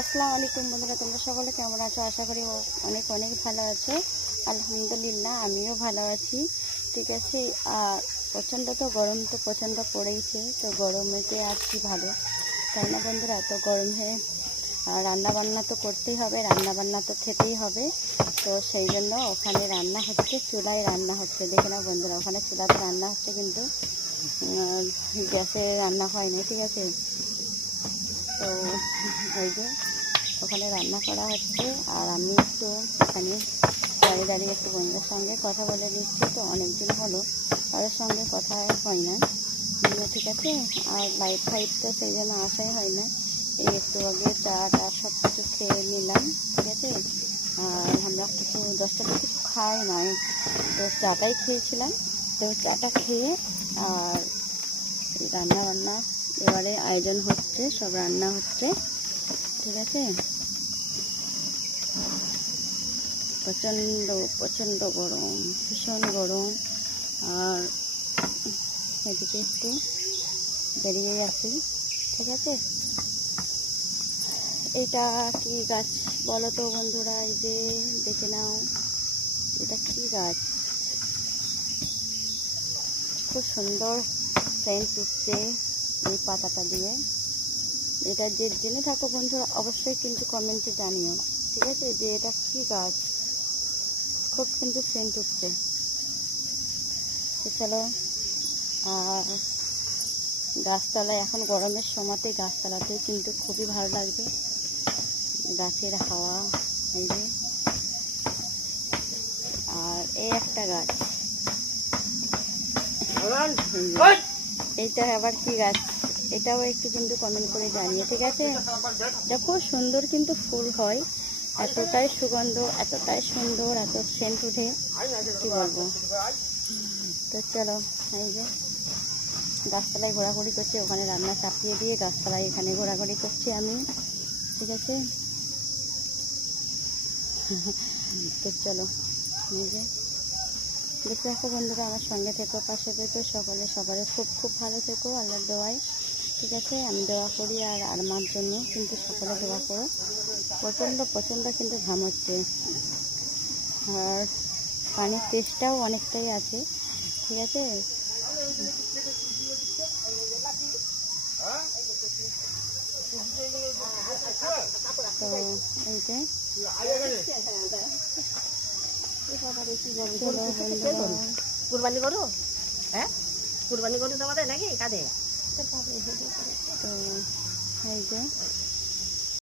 আসসালামু আলাইকুম বন্ধুরা, তোমরা সকলে কেমন আছো? আশা করি অনেক অনেক ভালো আছো। আলহামদুলিল্লাহ আমিও ভালো আছি। ঠিক আছে। আর প্রচণ্ড তো গরম তো প্রচণ্ড পড়েইছে, তো গরমেতে আর কি ভালো, তাই না বন্ধুরা? তো গরমে রান্না বান্না তো করতেই হবে, রান্না বান্না তো খেতেই হবে। তো সেই জন্য ওখানে রান্না হচ্ছে, চুলায় রান্না হচ্ছে। দেখে নাও বন্ধুরা, ওখানে চুলাতে রান্না হচ্ছে, কিন্তু গ্যাসে রান্না হয়নি। ঠিক আছে। তো ওই যে ওখানে রান্না করা হচ্ছে, আর আমি একটু এখানে দাঁড়িয়ে দাঁড়িয়ে একটু বন্ধুদের সঙ্গে কথা বলে নিচ্ছি। তো অনেক দিন হলো কারোর সঙ্গে কথা হয় না। ঠিক আছে। আর লাইট ফাইট তো সেই জন্য আসাই হয় না। এই একটু আগে চা টা সব কিছু খেয়ে নিলাম। ঠিক আছে। আর আমরা কিছু 10টাতে কিছু খাই নাই, তো চাটাই খেয়েছিলাম। তো চাটা খেয়ে আর রান্না বান্না এবারে আয়োজন হচ্ছে, সব রান্না হচ্ছে। ঠিক আছে। প্রচণ্ড প্রচণ্ড গরম, ভীষণ গরম। আর এদিকে একটু বেরিয়ে আসি। ঠিক আছে। এটা কি গাছ বলো তো বন্ধুরা? এই যে দেখে নাও, এটা কি গাছ? খুব সুন্দর সেন্ট উঠছে এই পাতাটা দিয়ে। এটা যে জেনে থাকো বন্ধুরা অবশ্যই কিন্তু কমেন্টে জানিও। ঠিক আছে, যে এটা কি গাছ? খুব কিন্তু সেন্ট উঠছে। তো চলো, আর গাছতলায় এখন গরমের সময়তে গাছতলাতেও কিন্তু খুবই ভালো লাগবে, গাছের হাওয়া। এই যে, আর এই একটা গাছ, এইটা আবার কি গাছ? এটাও একটু কিন্তু কমেন্ট করে জানিয়ে। ঠিক আছে। এটা খুব সুন্দর কিন্তু ফুল হয়, এতটাই সুগন্ধ, এতটাই সুন্দর, এত সেন্ট উঠে, কি বলবো। তো চলো, এই যে গাছতলায় ঘোরাঘুরি করছি, ওখানে রান্না চাপিয়ে দিয়ে গাছতলায় এখানে ঘোরাঘুরি করছি আমি। ঠিক আছে। তো চলো, এই যে দেখতে থাকো বন্ধুরা, আমার সঙ্গে থেকো, পাশে থেকো, সকলে সবারে খুব খুব ভালো থেকো আল্লাহর দোয়ায়। ঠিক আছে। আমি দোয়া করি, আর আমার জন্য কিন্তু সকলে দোয়া করো। প্রচণ্ড প্রচণ্ড কিন্তু ঘাম হচ্ছে, আর পানির টেস্টটাও অনেকটাই আছে। ঠিক আছে। তো এই যে কুরবানি করো? হ্যাঁ, কুরবানি করো তোমাদের নাকি কাঁদে? তো এই যে